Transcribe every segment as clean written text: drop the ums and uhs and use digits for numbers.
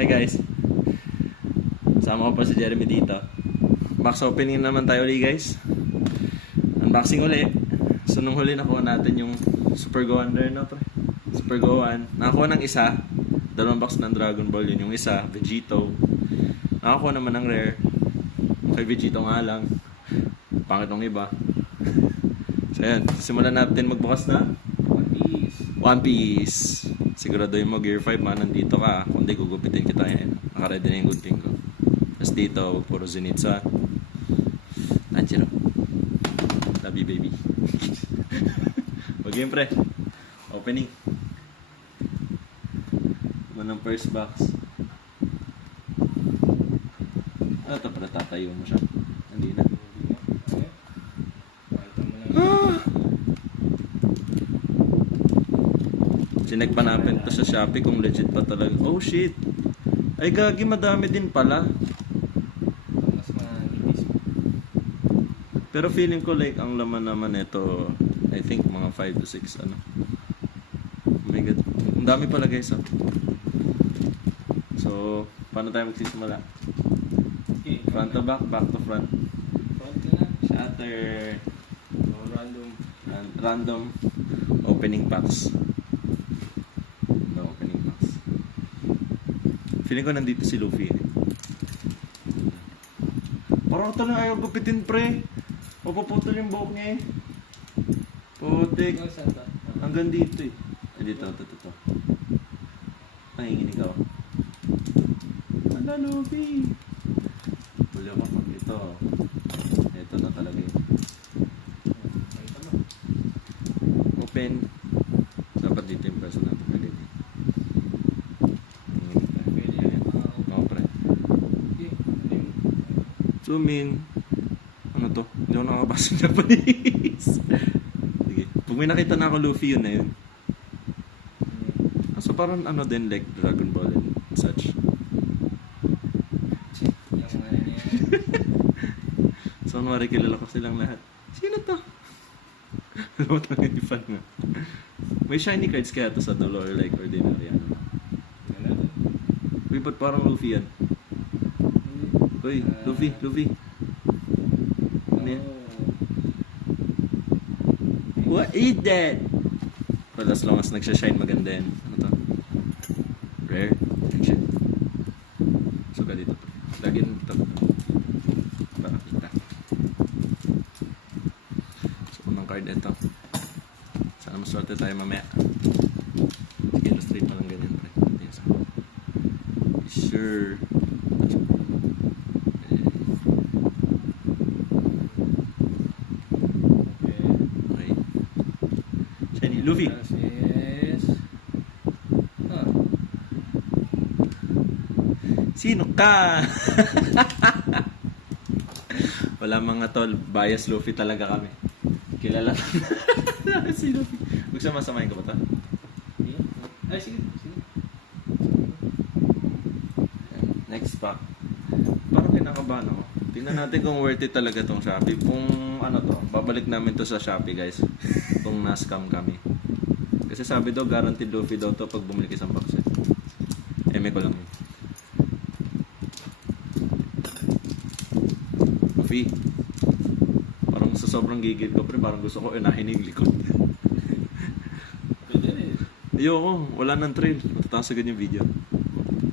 Hi guys. Sama ko pa si Jeremy dito. Box opening naman tayo ulit guys. Unboxing ulit. So nung huli nakuha natin yung Super Gohan rare na pre. Super Gohan. Nakakuha ng isa. Dalawang box ng Dragon Ball yun yung isa. Vegito. Nakakuha naman ng rare. Kay Vegito nga lang. Pangit ng iba. So yan. Simulan natin magbukas na One Piece. Siguraduhin mo Gear 5 man, nandito ka. Kung di, gugupitin kita yan. Nakaready na yung gunting ko. Tapos dito, puro Zenitsu. Tanjiro. Love you, baby. Okay, pre. Opening. Manang first box. Ano ito para tatayo mo siya? Hindi na. Sinagpanapin to sa Shopee kung legit pa talaga. Oh shit! Ay gagi, madami din pala. Pero feeling ko like ang laman naman ito, I think mga 5 to 6 ano. Oh my god. Ang dami pala guys ah. So, paano tayo magsisimula? Front to back, back to front. Shatter. Random opening packs. Feeling ko nandito si Luffy eh. Parang ito lang ayaw gupitin pre. Mapaputol yung buhok niya eh. Putik. Hanggang dito eh. Ay dito, ito. Nanginginig ako. Ano Luffy? Huli ako pag ito. Ito na talaga yun. Open. Dapat dito yung person natin. Zoom in. Ano to? Hindi ako nakabasa ng Japanese. Sige. Pag may nakita na ako Luffy, yun na yun. So parang ano din like Dragon Ball and such. So kunwari kilala ko silang lahat. Sino to? Alam mo talaga yung fan nga. May shiny cards kaya to sa dulo or like ordinary ano. Uy, ba't parang Luffy yan? Uy, Luffy. Ano yan? What is that? Well, as long as nagsashine, maganda yan. Ano to? Rare. Action. Suka dito. Lagyan ito. Para kita. So, unang card ito. Sana maswerte tayo mamaya. Sige, illustrate mo lang ganyan. Sure. Luffy. Yes. Sino ka? Wala mga tol, bias Luffy talaga kami. Kilala si Luffy. Huwag siya masamahin ko ba ito? Ay, sige. Next pack. Parang kinakabahan ako. Tingnan natin kung worth it talaga tong Shopee. Kung ano to, babalik namin to sa Shopee guys. Kung na-scam kami. Kasi sabi daw, guaranteed Luffy daw to pag bumalik isang box eh. Eme ko lang yun. Luffy. Parang sa sobrang gigil ko, pre, parang gusto ko inahin yung likod. Pwede rin. Ayoko, wala nang thrill. Matatang sa ganyan video.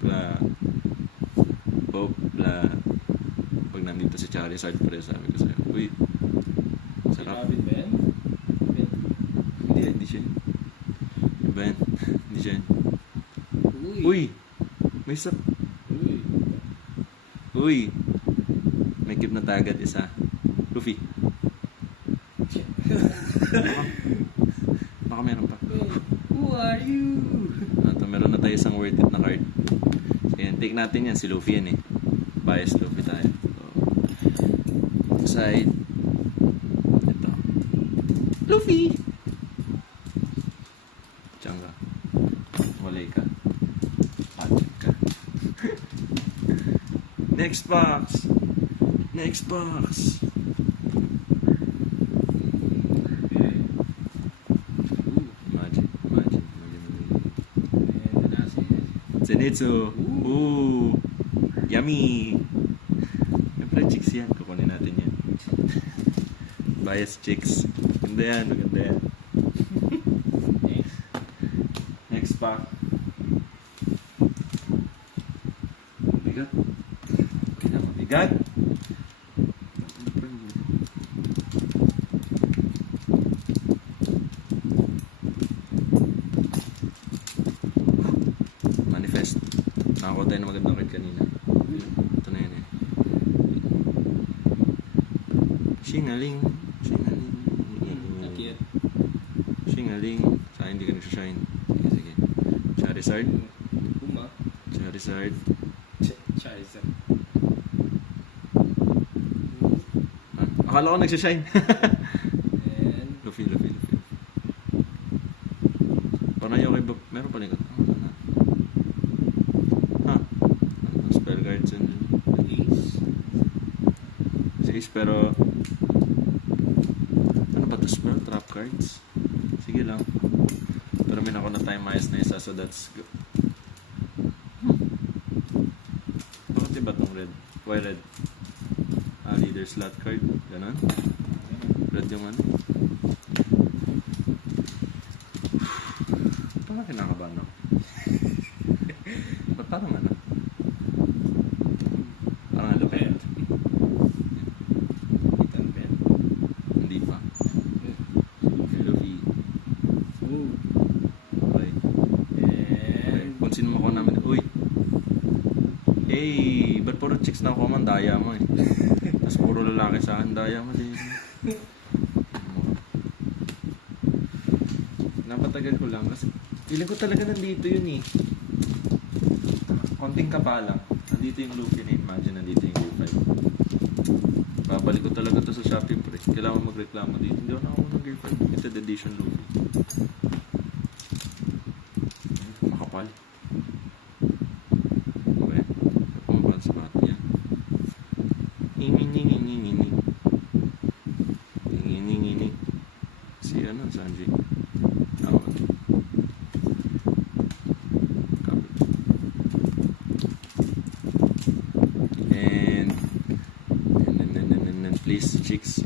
Bla. Bla. Pag nandito si Charizard, pre, sabi ko sa'yo, uy, sarap. Ben? Hindi siya. Ben, hindi siya. Uy. Uy! May Uy! May keep na tagad isa. Luffy. Baka meron pa. Who are you? Meron na tayo isang worth it na card. So yan, take natin yan. Si Luffy yan eh. Bias Luffy tayo. So, side. Ito. Luffy! Tiyangga. Walay ka. Patik ka. Next box! Next box! Imagine. Zenitsu. Ooh. Yummy. Siyempre, chicks yan. Kukunin natin yan. Bias chicks. Maganda yan, maganda yan. Next pack. Mabigat. Kaya mabigat. Manifest. Nakakuha tayo ng magandang card kanina. Ito na yun eh. Shingaling. Shingaling. Not yet. Shingaling. Sa hindi ka nagsashine. Sige, sige. Charizard. Uma. Charizard. Charizard. Ah, akala ko nagsashine. And Luffy, Luffy, Luffy. Parang yung kay Bob. Meron pa rin ka. Ha? Ano, spell cards and Ace. Ace, pero ano ba to? Spell trap cards? Sige lang. Pero may ako na time ayos na isa, so that's good. Bakit iba tong red? Why red? Ah, leader slot card. Ganon. Red yung ano. Parang kinakabahan ako. Ba't parang ano? Parang ano pa yun? Ethan Ben. Hindi pa. Luffy. Ooh. Okay. And Kung sino makuha namin. Uy! Hey! Ba't puro chicks na ako man? Daya mo eh. Tapos puro lalaki sa akin. Daya mo din. Napatagal ko lang kasi feeling ko talaga nandito yun eh. Konting ka pa lang. Nandito yung Luffy na Imagine, nandito yung U5. Babalik ko talaga to sa Shopee pre. Kailangan magreklamo dito. Hindi ako nakakuha ng Gear 5. Limited edition Luffy. Makapal. Okay. Pumapal sa bata yan. Nging. Si ano, Sanji. Tama ba? And please, chicks.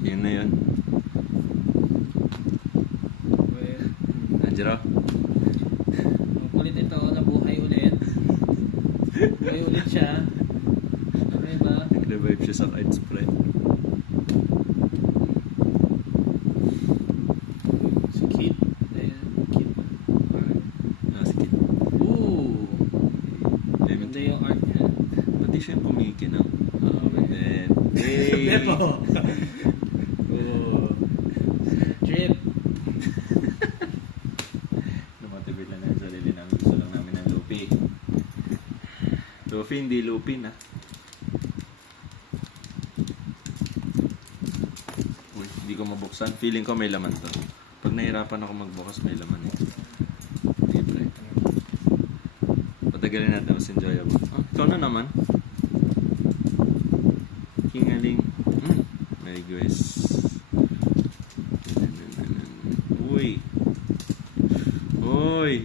Yun na yun. well, Anjiro. ang kulit ito, nabuhay ulit. Buhay ulit siya. Okay ba? Nag-revive siya sa kite spray. Si Kid. Ayan, Kid. Ah, si Kid. Ooh. Lemon. Ganda yung art niya. Pati siya yung kumikinang. And then, hey! Beppo. Ooh. Drip. Lumatibid lang na yung sarili namin. Gusto lang namin ng Luffy. Luffy, hindi Lupin ah. Uy, hindi ko mabuksan. Feeling ko may laman to. Pag nahirapan ako magbukas, may laman eh. Sige, pre. Patagalin natin, mas enjoyable. Ah, ikaw na naman. Kingaling. May guys. Uy. Uy.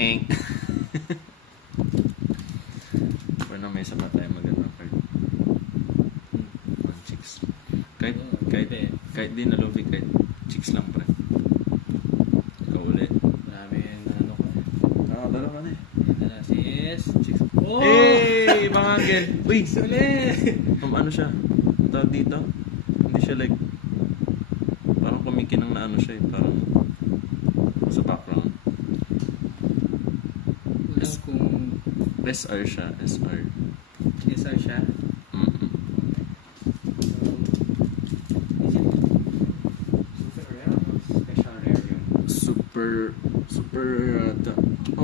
Eng. Pero may isa pa tayo magandang card. One chicks. Kahit di na Luffy, kahit chicks lang pre. Ikaw ulit. Marami yung ano ko. Dalawa na eh. Ito na si S. Chicks. Oh! Hey! Mga angel! Uy! Ulit! Ano siya? Ang tawag dito? Hindi siya like parang kumikinang na ano siya eh. Parang sa background. Alam kung SR siya. SR. SR siya. Mm-mm. Is it super rare or special rare yun?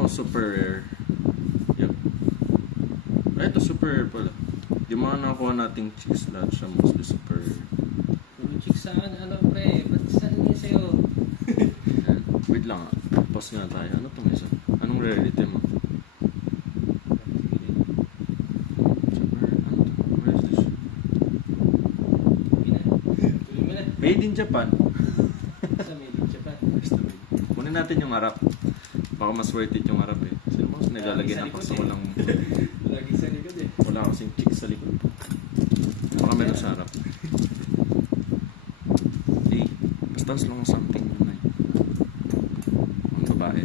Super rare. Yup. Ay, ito super rare pala. Yung mga nakakuha nating chicks lahat siya mostly super rare. Puro chicks saan? Ano pre? Ba't saan niya sa'yo? Ayan. Wait lang ah. Pause nga tayo. Ano itong isa? Anong rarity mo? Made in Japan. Sa made in Japan. Basta made. Kunin natin yung harap. Baka mas worth it yung harap eh. Sino mo naglalagyan ng paksa ko lang. Lagi sa likod eh. Wala kasing chick sa likod. Baka meron sa harap. Eh, basta as long as something na yun. Ang babae.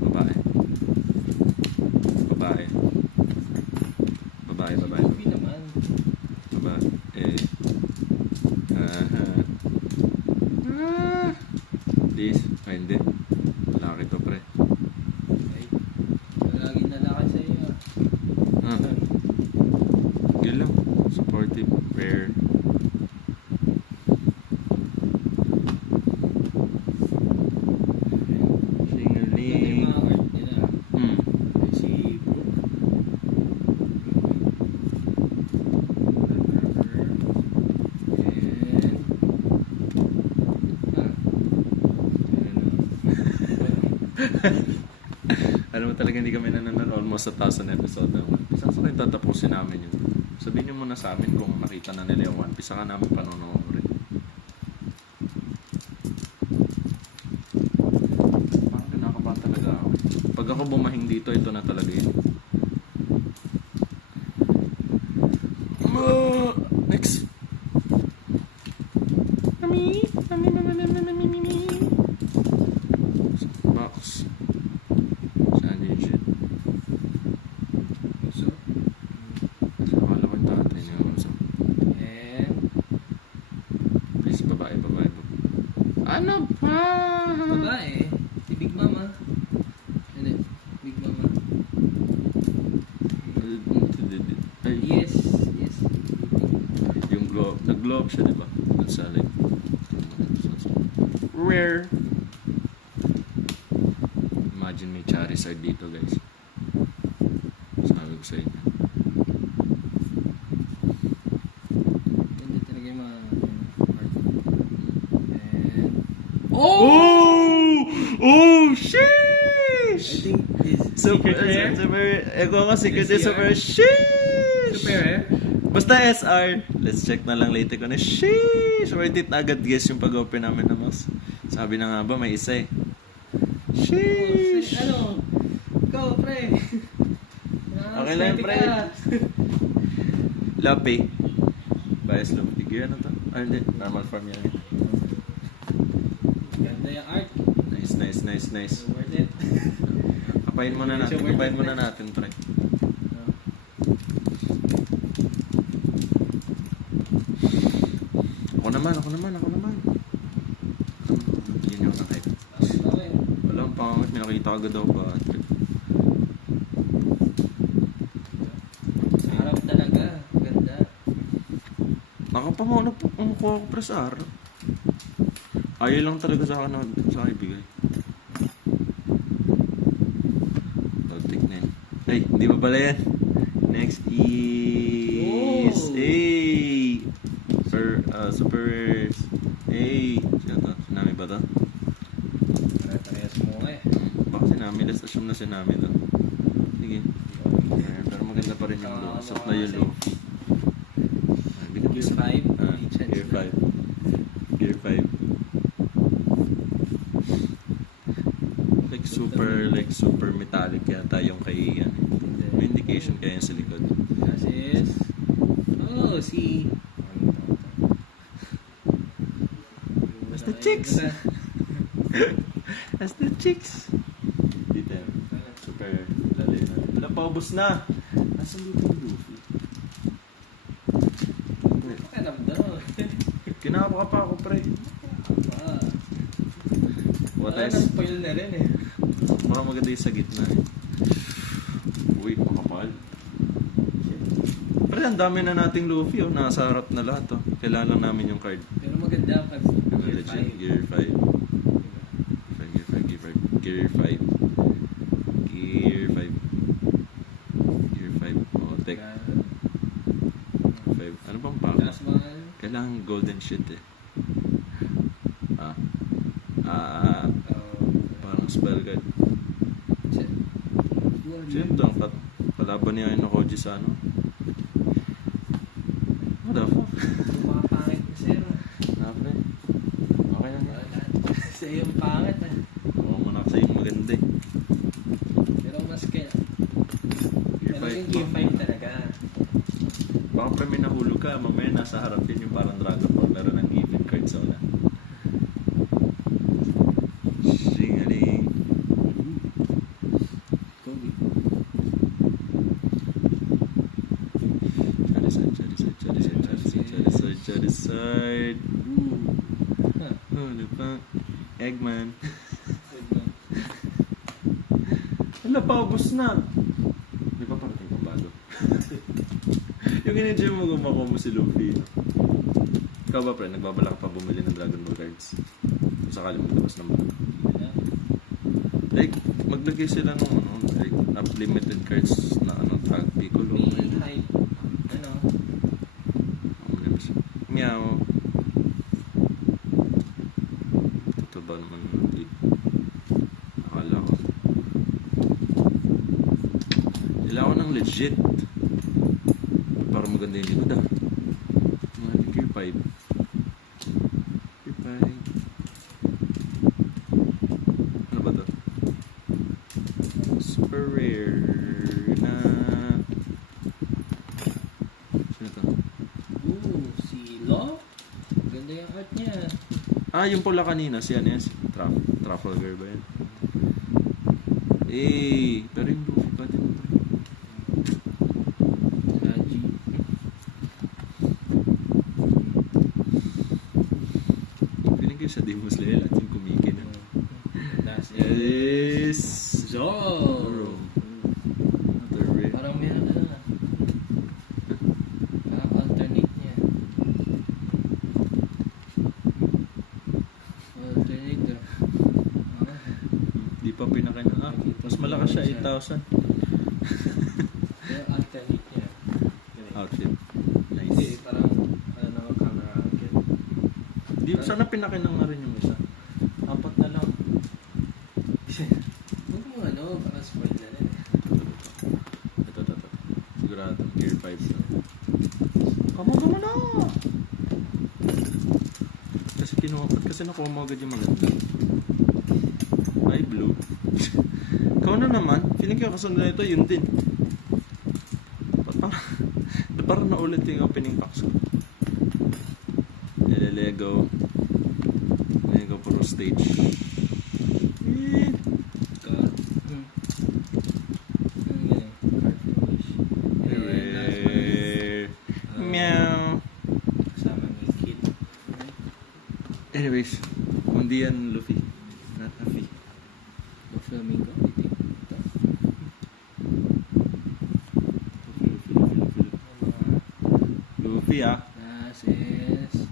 Babae. Babae. Babae, babae. Goofy naman. Babae. This. Ay, hindi. Malaki to, pre. Ay, lagi nalaki sa iyo. Yun lang. Supportive. Rare. Ganda yung mga art nila. Ay, si Brooke. Alam mo talaga hindi kami nanonood almost 1,000 episode ng One Piece. Saan kayo tatapusin namin yun? Sabihin nyo muna sa amin kung nakita na nila yung One Piece. Saka namin panonoodin. Parang kinakabahan talaga ako. Pag ako bumahing dito, ito na talaga yun. Next. Mami. Box. Saan yun shit? So, Akala ko yung tatay niya. and Please, babae. Ano pa? babae, si Big Mama. Hindi, Big Mama. Ay, Yes. yung globe. Nag-globe siya, di ba? Dun sa like... Rare. Imagine may Charizard dito, guys. Sabi ko sa inyo. Ganda talaga yung mga art. And Oh! I Sheesh! think this Super, secret rare. super, ego nga secret is SCR? super, sheesh! Super rare. Basta SR. Let's check na lang later ko na, sheesh! Worth it na agad guys yung pag-open namin na mas. Sabi na nga ba, may isa eh. Sheesh! Ano? Go, pre. Okay lang, pre. Lapi. Bias Lumpy. Ano to? Ah, hindi. Normal form yan. Ganda yung art. Nice. Worth it. Kapain muna natin. Kapain muna natin, pre. Ako naman. Yun yung nakita. Okay. Walang pangit. May nakita agad ako ba? Sa harap talaga. Ganda. Nakapamuna po ang kuha ko pre sa araw. Ayaw lang talaga sa akin sa akin ibigay. Logic na yun. Ay, hindi pa pala yan. Next is... Oh! Hey! Super rares. Hey! Sino to? Sinami ba to? Parehas mo eh. Baka sinami. Let's assume na sinami to. Sige. Pero maganda pa rin yung Soft na yung Luffy. Gear 5. Gear 5. Gear 5. Like super metallic yata yung kay yan. May indication kaya yan sa likod. This is... Oh, si... That's the chicks! That's the chicks! Dito yan. Super lalay na. Wala, paubos na! Nasaan dito yung Luffy? Alam daw. Kinakapa pa ako pre. What else? Na-spoil na rin eh. Baka maganda yung sa gitna eh. Uy, makapal. Pre, ang dami na nating Luffy oh. Nasa harap na lahat oh. Kailangan lang namin yung card. Pero maganda pag Gear 5. Gear 5. Gear 5. Oh, tech. 5. Ano bang baka? Last one. Kailangan golden shit eh. Parang spell guard. Sino to? Kalaban niya yung Koji sa ano? What the fuck? Mga pangit na sir. na pre. Okay na yan. Sa iyong pangit ah. Oo mo na kasi yung maganda eh. Pero mas kaya. Gear Pero 5 yung ba? Gear 5 talaga. Baka pre may nahulog ka, mamaya nasa harap yun yung parang Dragon Ball, meron ng given card sa una. Singaling. Kobe. Charizard. Huh. Ano pa? Eggman. Wala, paubos na. Di ba parating pang bago? Yung in-enjoy mo kung makuha mo si Luffy. Ikaw ba pre, nagbabalak pa bumili ng Dragon Ball cards? Kung sakali maglabas ng bago. Like, maglagay sila ng ano, like, limited cards na ano, tag Piccolo. May hype. Ano? Meow. Ito ba naman? Akala ko. Kailangan ko ng legit. Para maganda yung likod ah. Mga Gear 5. Gear 5. Ano ba to? Super rare na... Sino to? Si Law? Ganda yung art niya. Ah, yung pula kanina. Si ano yan? Si Trafalgar ba yan? Eh, pero yung Luffy pa din. Haji. Feeling ko sa Demon Slayer at yung kumiki na. That's Yes! Zoro. Another rare. Parang meron ano na. Parang alternate niya. Alternator. Di pa pinakain. Ah, mas malakas siya, 8,000. Pero alternate niya. Outfit. Hindi, Nice. parang ano na camera angle. Di, sana pinakin na nga rin yung isa. 4 na lang. Huwag mo ano, parang spoil na rin. Ito. Sigurado, Gear 5 na. Kamo na! Kasi kasi nakuha mo agad yung maganda. Ay, blue. Ikaw na naman. Feeling ko kasunod na ito, yun din. Parang naulit yung opening box ko. Lego Pro Stage. Eh. God. Rare. Meow. Kasama ni Kid. Anyways, hindi yan Luffy. Not Luffy. Flamingo. Ito. Luffy ah. Last is...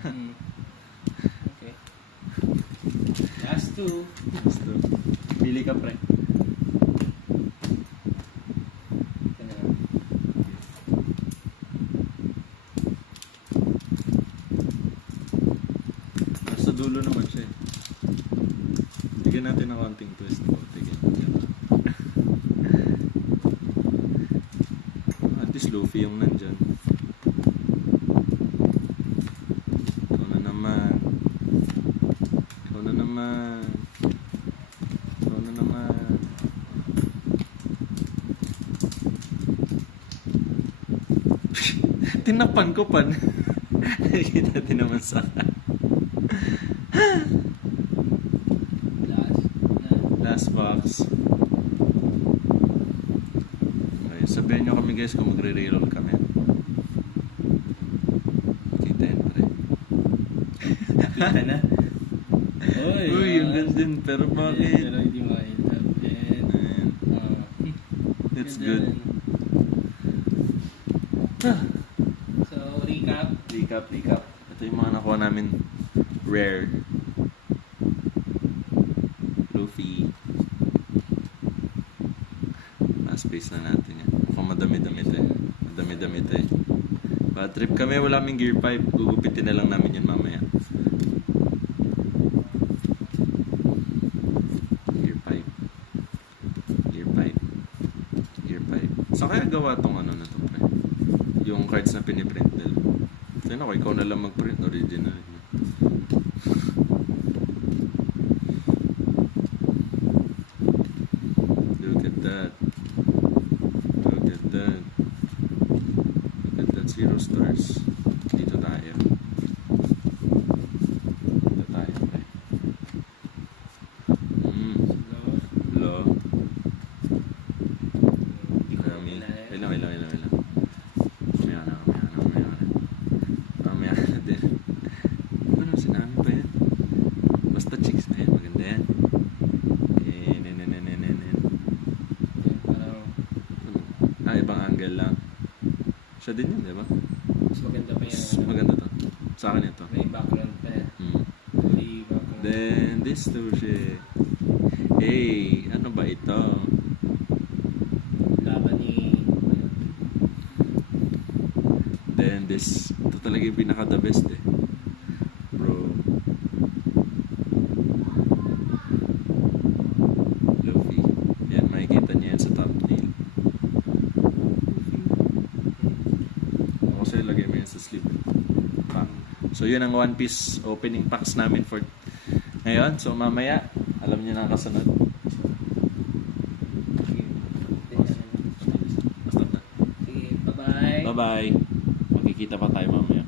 Okay. Last two. Gusto. Pili ka pre. Ito na. Nasa dulo naman siya eh. Bigyan natin ng konting twist po. Bigyan. At least Luffy yung nandyan. Ikaw na naman. Ikaw na naman. Ikaw na naman. Tinapan ko pan. Nakikita din naman sa Last. last box. Okay, sabihin nyo kami guys kung magre-reroll kami. Kita yun pre. Kita na. Uy, yung gandun. Pero bakit? Pero hindi makita. Ayan. That's good. So, recap. Recap. Ito yung mga nakuha namin. Rare. Luffy. Last space na natin yan. Mukhang madami-damit eh. Madami-damit eh. Bad trip kami. Wala kaming Gear 5. Gugupitin na lang namin yun mamaya. Gear 5. Gear 5. Gear 5. Saan kaya gawa tong ano na to pre? Yung cards na piniprint nila. Tignan ko, ikaw na lang mag-print original. Look at that. Look at that. Look at that, 0 stars. Dito tayo. Dito tayo, pre. Lo. Kami. Ilang. Mamaya na din. Ano, sinabi pa yan? Basta chicks na yan, maganda yan. Ibang angle lang. Siya din yun, di ba? Mas maganda pa yan. Mas maganda to. Sa akin ito. May background pa yan. May background. Then, this to siya. Hey, ano ba ito? Laban ni... Then, this. Ito talaga yung pinaka-the best eh. Bro. Luffy. Yan, makikita niya yan sa thumbnail. Ako sa'yo, lagay mo yan sa sleeve. Pack. So, yun ang One Piece opening packs namin for ngayon. So, mamaya, alam niyo na ang kasunod. Basta na. Sige, bye-bye. Bye-bye. Magkikita pa tayo mamaya.